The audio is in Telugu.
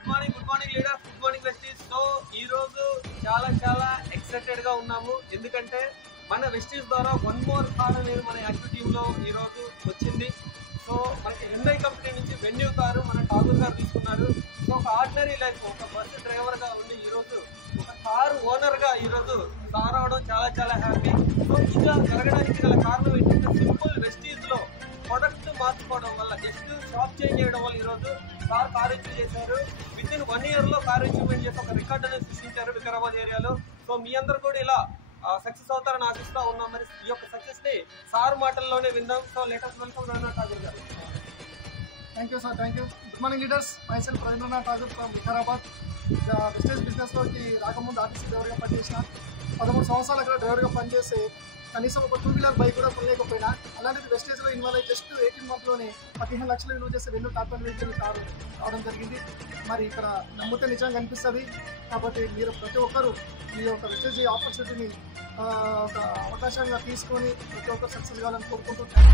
Good morning leaders, good morning vestiges. So ఈ రోజు చాలా ఎక్సైటెడ్ గా ఉన్నాము, ఎందుకంటే మన వెస్టీస్ ద్వారా వన్ మోర్ కార్ అనేది మన యాక్టివ్ టీమ్ లో ఈ రోజు వచ్చింది. సో మనకి హ్యుండై కంపెనీ నుంచి వెన్యూ కారు మన ఠాగూర్ గారు తీసుకున్నారు. సో ఒక ఆర్డినరీ లైఫ్, ఒక బస్ డ్రైవర్ గా ఉండి ఈ రోజు ఒక కారు ఓనర్ గా ఈ రోజు కార్ అవడం చాలా హ్యాపీ. సో ఇలా జరగడానికి గల కారణం ఏంటంటే సింపుల్ వెస్టీస్ లో ప్రొడక్ట్ మార్చుకోవడం వల్ల, జస్ట్ షాప్ చేంజ్ చేయడం వల్ల ఈరోజు కార్ ఇష్యూ చేశారు. విత్ ఇన్ 1 year లో కార్ ఇష్యూమెంట్ చేసి ఒక రికార్డ్ అనేది సృష్టించారు వికారాబాద్ ఏరియాలో. సో మీ అందరు కూడా ఇలా సక్సెస్ అవుతారని ఆశిస్తూ ఉన్నాం. మరి ఈ యొక్క సక్సెస్ ని సార్ మాటల్లోనే విందాం. So latest welcome Rabindranath Tagore గారు. Thank you sir, thank you. Good morning leaders, myself Rabindranath Tagore from Vikarabad. Vestige బిజినెస్లోకి రాకముందు ఆర్టీసీ డ్రైవర్గా పనిచేసిన 13 సంవత్సరాలు అక్కడ డ్రైవర్గా పనిచేసి కనీసం ఒక 2-wheeler బైక్ కూడా కొనలేకపోయినా, అలాంటిది వెస్టేజ్లో ఇన్వాల్వ్ అయ్యి జస్ట్ 18 monthsలోనే 15 లక్షలు విలువ చేసే 2 టాప్ 10 వెహికల్ కారు రావడం జరిగింది. మరి ఇక్కడ నమ్మితే నిజంగా కనిపిస్తుంది. కాబట్టి మీరు ప్రతి ఒక్కరూ ఈ యొక్క వెస్టేజ్ ఆపర్చునిటీని ఒక అవకాశంగా తీసుకొని ప్రతి ఒక్కరు సక్సెస్ కావాలని కోరుకుంటున్నాను.